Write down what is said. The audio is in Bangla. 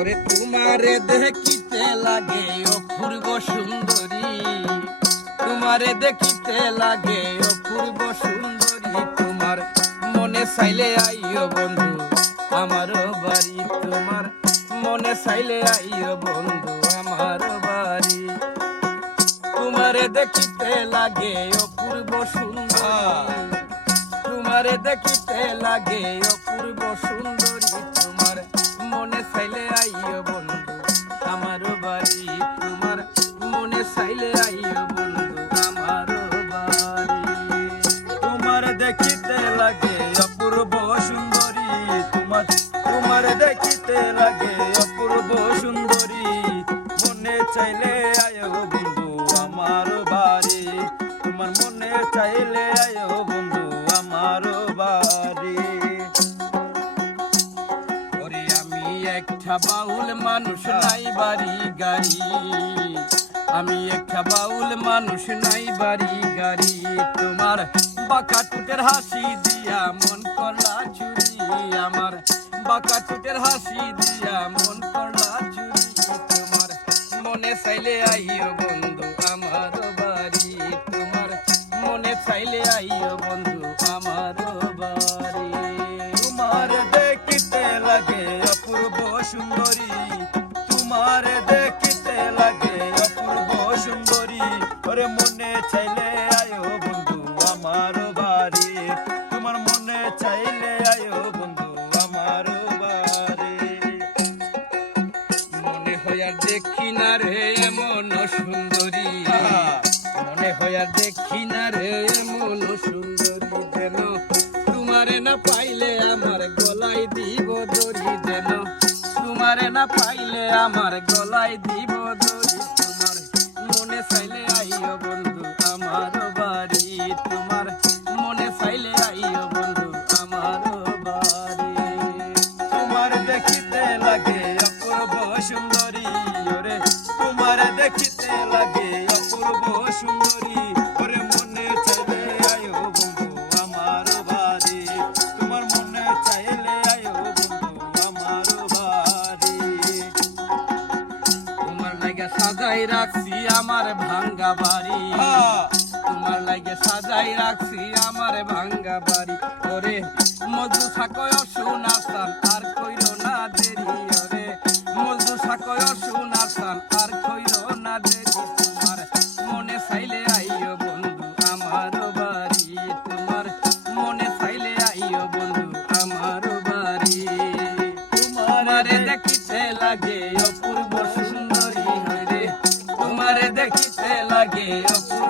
ওরে তোমারে দেখিতে লাগে অপূর্ব সুন্দরী। তোমারে দেখিতে লাগে অপূর্ব সুন্দরী। তোমার মনে চাইলে আইও বন্ধু, আমারও বাড়ি। তোমার মনে চাইলে আইও বন্ধু আমার বাড়ি। তোমারে দেখিতে লাগে অপূর্ব সুন্দর। তোমারে দেখিতে লাগে অপূর্ব সুন্দরী। তোমার মনে চাইলে তোমার তোমার দেখিতে লাগে অপূর্ব সুন্দরী। মনে চাইলে আয়ো বন্ধু, আমার বাড়ি। তোমার মনে চাইলে আয়ো বন্ধু, আমার বাড়ি। আমি একটা বাউল মানুষ, নাই বাড়ি গাড়ি। আমি একটা বাউল মানুষ, নাই বাড়ি গাড়ি। তোমার বাঁকা টুটের হাসি দিয়া মন করলা চুরি। আমার বাঁকা টুটের হাসি দিয়া মন করলা চুরি। তোমার মনে চাইলে আইও বন্ধু আমার বাড়ি। তোমার মনে চাইলে আইও বন্ধু আমার বাড়ি। তোমার দেখিতে লাগে অপূর্ব সুন্দরী। ওরে মনে চাইলে আয়ো বন্ধু আমার বাড়ি। তোমার মনে চাইলে আয়ো বন্ধু আমার বাড়ি। মনে হয় আর দেখি না রে এমন সুন্দরী। মনে হয় আর দেখি না রে এমন সুন্দরী যেন। তোমারে না পাইলে আমার গলায় দিব দড়ি যেন। তোমারে না পাইলে আমার গলায় দিব দড়ি। মনে চাইলে বন্ধু, আমার বাড়ি। মনে চাইলে আইও বন্ধু, আমার বাড়ি। তোমার দেখিতে লাগে অপূর্ব সুন্দরী সাজাই রাখছি আমার ভাঙ্গা বাড়ি। হ্যাঁ। তোমার লাগে সাজাই রাখছি আমার ভাঙ্গা বাড়ি। ওরে মজু সাকয় শুনাসান আর কইর না দেরি। ওরে মজু সাকয় শুনাসান আর কইর না দেরি। তোমার মনে চাইলে আইও বন্ধু আমার বাড়ি। তোমার মনে চাইলে আইও বন্ধু আমার বাড়ি। তোমারে দেখিতে লাগে তোমারে দেখিতে লাগে অপূর্ব